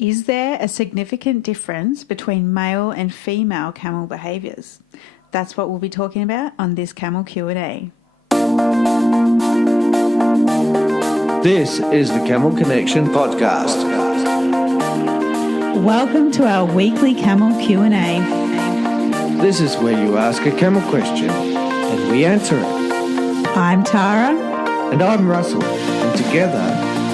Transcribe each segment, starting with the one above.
Is there a significant difference between male and female camel behaviours? That's what we'll be talking about on this Camel Q&A. This is the Camel Connection podcast. Welcome to our weekly Camel Q&A. This is where you ask a camel question and we answer it. I'm Tara. And I'm Russell. And together,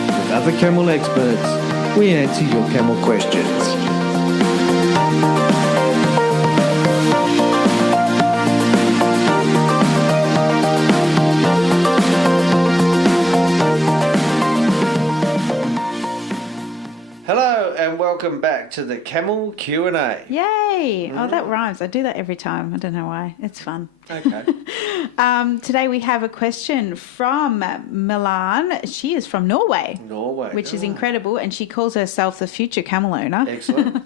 with other camel experts, we answer your camel questions. Hello and welcome back to the Camel Q&A. Yay! Oh, that rhymes. I do that every time. I don't know why. It's fun. Okay. Today we have a question from Milan. She is from Norway. Which is incredible, and she calls herself the future camel owner. Excellent.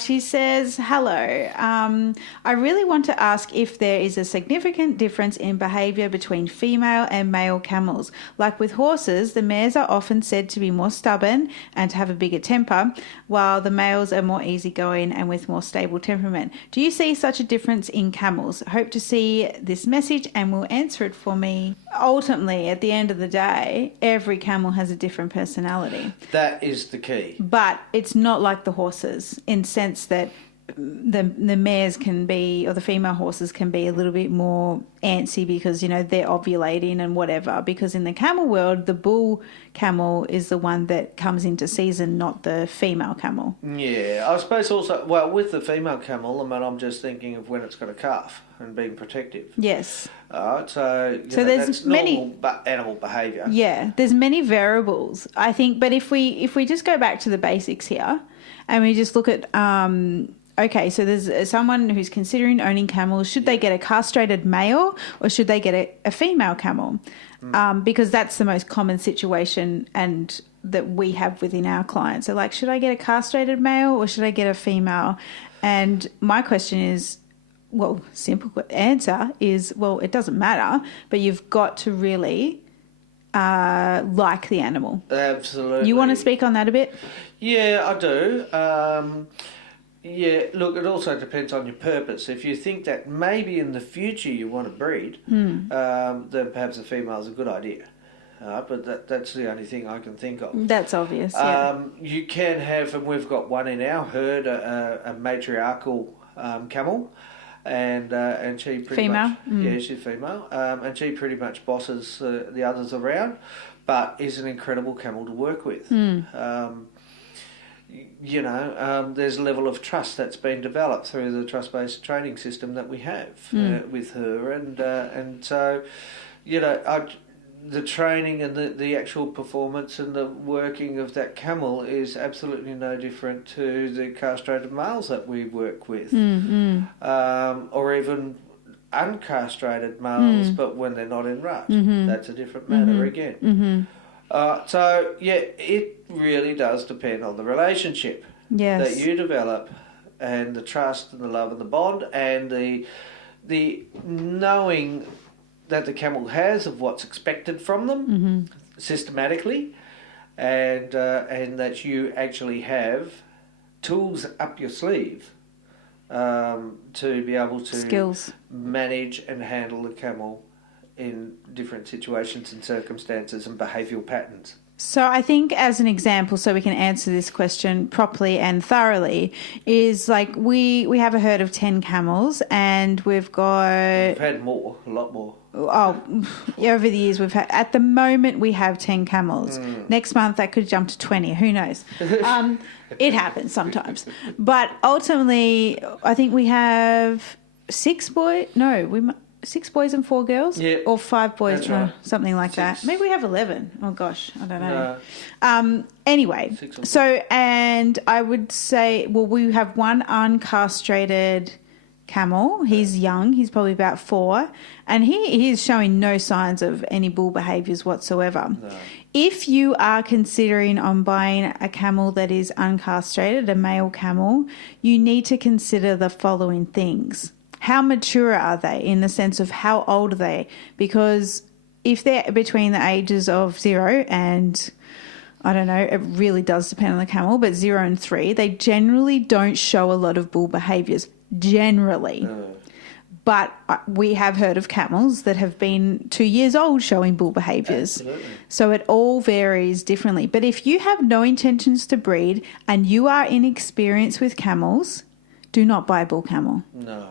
She says, hello. I really want to ask if there is a significant difference in behaviour between female and male camels. Like with horses, the mares are often said to be more stubborn and to have a bigger temper, while the males are more easygoing and with more stable temperament. Do you see such a difference in camels? Hope to see this message and will answer it for me. Ultimately, at the end of the day, every camel has a different personality. That is the key. But it's not like the horses in the sense that the mares can be, or the female horses can be a little bit more antsy because, you know, they're ovulating and whatever. Because in the camel world, the bull camel is the one that comes into season, not the female camel. Yeah, I suppose also, well, with the female camel, I mean, I'm just thinking of when it's got a calf and being protective. Yes. So know, there's that's many animal behaviour. Yeah, there's many variables, I think. But if we just go back to the basics here, and we just look at okay, so there's someone who's considering owning camels. Should they get a castrated male or should they get a female camel? Because that's the most common situation and that we have within our clients. So like, should I get a castrated male or should I get a female? And my question is, well, simple answer is, well, it doesn't matter, but you've got to really like the animal. Absolutely. You want to speak on that a bit? Yeah, I do. Yeah, look, it also depends on your purpose. If you think that maybe in the future you want to breed, then perhaps a female is a good idea. But that's the only thing I can think of. That's obvious, yeah. You can have, and we've got one in our herd, a matriarchal camel, and she pretty much... Yeah, she's female. And she pretty much bosses the others around, but is an incredible camel to work with. You know, there's a level of trust that's been developed through the trust-based training system that we have with her, and so, you know, the training and the actual performance and the working of that camel is absolutely no different to the castrated males that we work with, or even uncastrated males, but when they're not in rut, that's a different matter again. So, yeah, it really does depend on the relationship that you develop and the trust and the love and the bond and the knowing that the camel has of what's expected from them systematically and that you actually have tools up your sleeve to be able to manage and handle the camel in different situations and circumstances and behavioural patterns. So I think as an example, so we can answer this question properly and thoroughly, is like we have a herd of 10 camels and we've had more, a lot more. Oh, over the years we've had, at the moment we have 10 camels. Next month that could jump to 20, who knows? It happens sometimes. But ultimately I think we have 6 boys and 4 girls? Yeah. Or 5 boys, right. Something like 6. that. Maybe we have 11. Oh, gosh, I don't know. Anyway, so, and I would say, well, we have one uncastrated camel. He's young. He's probably about 4. And he is showing no signs of any bull behaviours whatsoever. No. If you are considering on buying a camel that is uncastrated, a male camel, you need to consider the following things. How mature are they in the sense of how old are they? Because if they're between the ages of 0 and I don't know, it really does depend on the camel, but 0 and 3, they generally don't show a lot of bull behaviours, generally. But we have heard of camels that have been 2 years old showing bull behaviours. Absolutely. So it all varies differently. But if you have no intentions to breed and you are inexperienced with camels, do not buy a bull camel. No.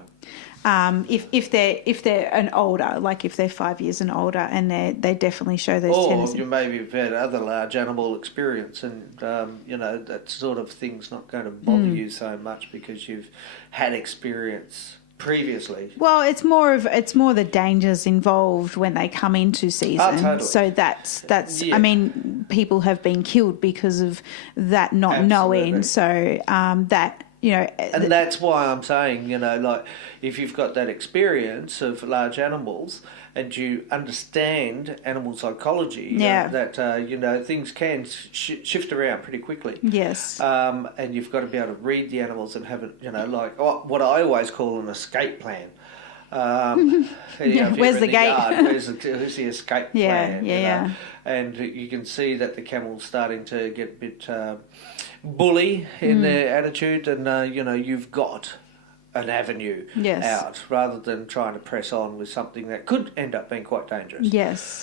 If they're an older, like if they're 5 years and older, and they definitely show those Or tendencies. you maybe have had other large animal experience, and that sort of thing's not going to bother you so much because you've had experience previously. Well, it's more the dangers involved when they come into season. Oh, totally. So that's Yeah. I mean, people have been killed because of that not knowing. So that. And that's why I'm saying, like if you've got that experience of large animals and you understand animal psychology, that things can shift around pretty quickly. Yes. And you've got to be able to read the animals and have it, what I always call an escape plan. Where's the gate? Yard, where's the escape plan? Yeah. And you can see that the camel's starting to get a bit bully in their attitude, and you've got an avenue out rather than trying to press on with something that could end up being quite dangerous.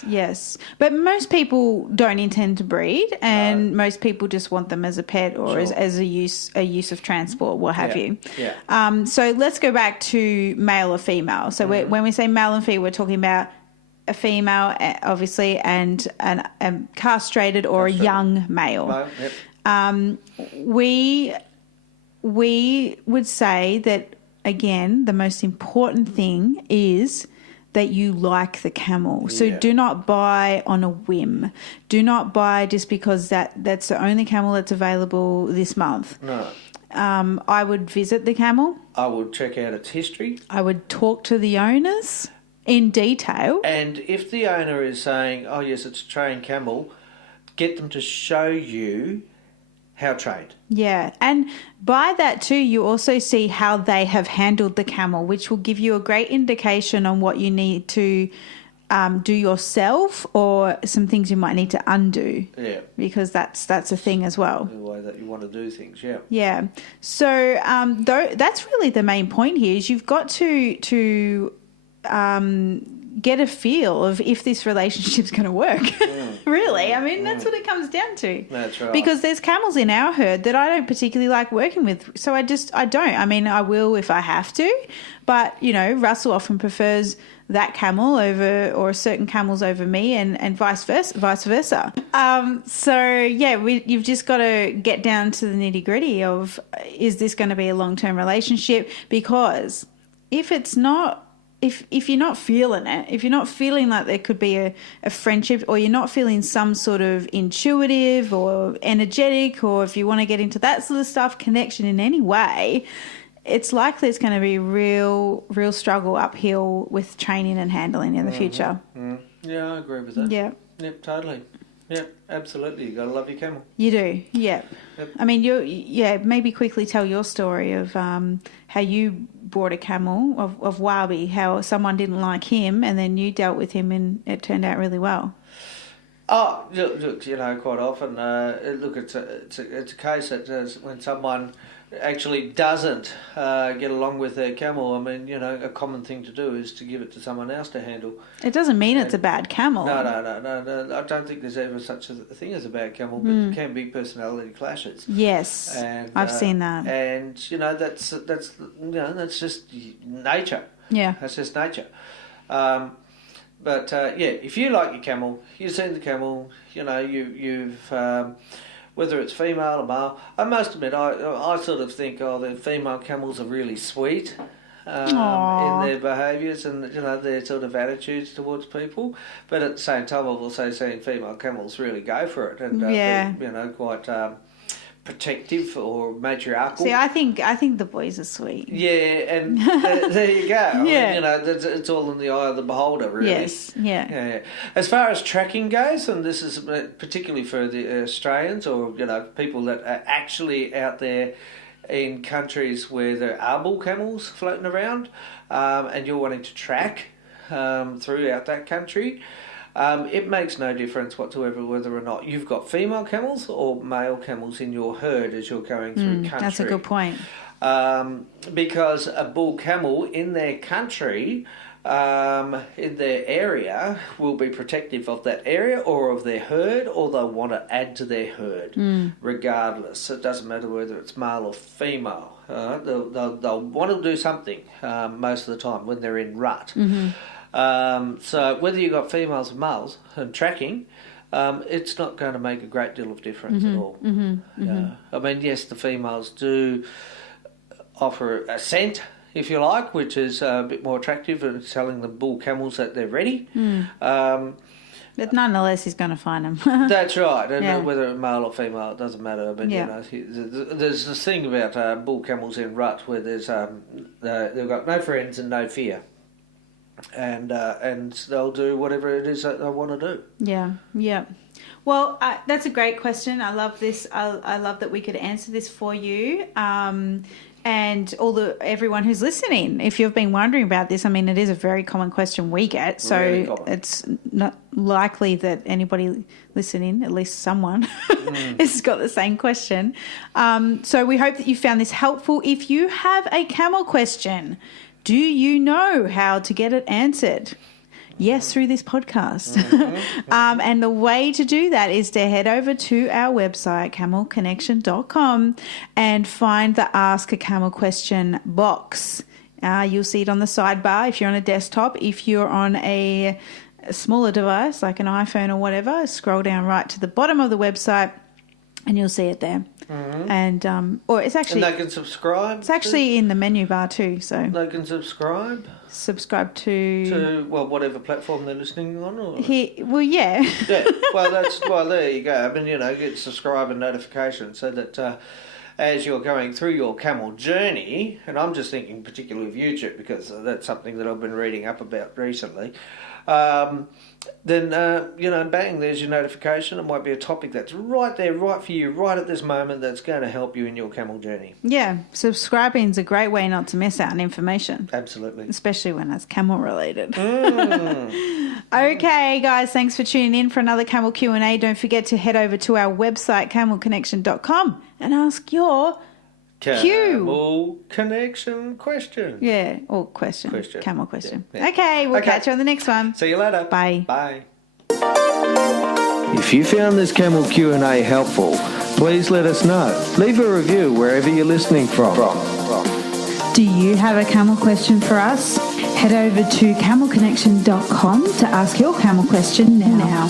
Yes. But most people don't intend to breed, and most people just want them as a pet or as a use of transport, what have you. Yeah. So let's go back to male or female. So when we say male and female, we're talking about a female, obviously, and castrated or a young male. No, yep. We would say that, again, the most important thing is that you like the camel. So do not buy on a whim. Do not buy just because that's the only camel that's available this month. No. I would visit the camel. I would check out its history. I would talk to the owners in detail. And if the owner is saying, oh yes, it's a trained camel, get them to show you how trained. Yeah, and by that too, you also see how they have handled the camel, which will give you a great indication on what you need to do yourself or some things you might need to undo. Yeah. Because that's a thing as well. The way that you want to do things, yeah. Yeah. So that's really the main point here is you've got to get a feel of if this relationship's going to work. Really. I mean, that's what it comes down to. That's right. Because there's camels in our herd that I don't particularly like working with. So I don't. I mean, I will if I have to. But, Russell often prefers that camel over or certain camels over me and vice versa. You've just got to get down to the nitty-gritty of is this going to be a long-term relationship? Because if it's not, if you're not feeling it, if you're not feeling like there could be a friendship, or you're not feeling some sort of intuitive or energetic, or if you want to get into that sort of stuff, connection in any way, it's likely it's going to be real struggle uphill with training and handling in the future. Yeah, I agree with that. Yeah. Yep, totally. Yep, absolutely. You got to love your camel. You do, yeah. Yep. I mean, maybe quickly tell your story of how you brought a camel of Wabi, how someone didn't like him and then you dealt with him and it turned out really well. Oh, look, quite often, it's a case that when someone actually doesn't get along with their camel, I mean, a common thing to do is to give it to someone else to handle. It doesn't mean it's a bad camel. No. I don't think there's ever such a thing as a bad camel, but there can be personality clashes. Yes, and I've seen that. And that's just nature. Yeah, that's just nature. But if you like your camel, you've seen the camel, you've whether it's female or male. I must admit, I sort of think, the female camels are really sweet in their behaviours and their sort of attitudes towards people. But at the same time, I've also seen female camels really go for it and be, quite protective or matriarchal. See, I think the boys are sweet. Yeah, and there you go. I mean, it's all in the eye of the beholder, really. Yes, yeah. As far as tracking goes, and this is particularly for the Australians or people that are actually out there in countries where there are bull camels floating around, and you're wanting to track throughout that country. it makes no difference whatsoever whether or not you've got female camels or male camels in your herd as you're going through country. That's a good point. Because a bull camel in their country, in their area, will be protective of that area or of their herd, or they'll want to add to their herd, regardless. It doesn't matter whether it's male or female. They'll want to do something most of the time when they're in rut. So whether you've got females or males and tracking, it's not going to make a great deal of difference at all. I mean, yes, the females do offer a scent, if you like, which is a bit more attractive and telling the bull camels that they're ready. But nonetheless, he's going to find them. That's right. And whether it's male or female, it doesn't matter. But, you know, there's this thing about bull camels in rut where there's they've got no friends and no fear. And they'll do whatever it is that they want to do. Yeah. Well, that's a great question. I love this. I love that we could answer this for you. And everyone who's listening, if you've been wondering about this, I mean, it is a very common question we get. So it's not likely that anybody listening, at least someone, has got the same question. So we hope that you found this helpful. If you have a camel question, do you know how to get it answered? Yes, through this podcast. And the way to do that is to head over to our website, camelconnection.com, and find the Ask a Camel Question box. You'll see it on the sidebar if you're on a desktop. If you're on a smaller device, like an iPhone or whatever, scroll down right to the bottom of the website and you'll see it there. And or it's actually, and they can subscribe. It's actually in the menu bar too. So they can subscribe to whatever platform they're listening on. Or? Yeah. Well, there you go. I mean, you know, get subscribe and notifications so that as you're going through your camel journey, and I'm just thinking particularly of YouTube because that's something that I've been reading up about recently. Then bang, there's your notification. It might be a topic that's right there, right for you, right at this moment, that's going to help you in your camel journey. Yeah, subscribing is a great way not to miss out on information. Absolutely. Especially when it's camel related. Okay, guys, thanks for tuning in for another Camel Q&A. Don't forget to head over to our website, camelconnection.com, and ask your Camel Connection question. Yeah, or question. Camel question. Yeah. Okay, we'll catch you on the next one. See you later. Bye. Bye. If you found this Camel Q&A helpful, please let us know. Leave a review wherever you're listening from. Do you have a camel question for us? Head over to camelconnection.com to ask your camel question now.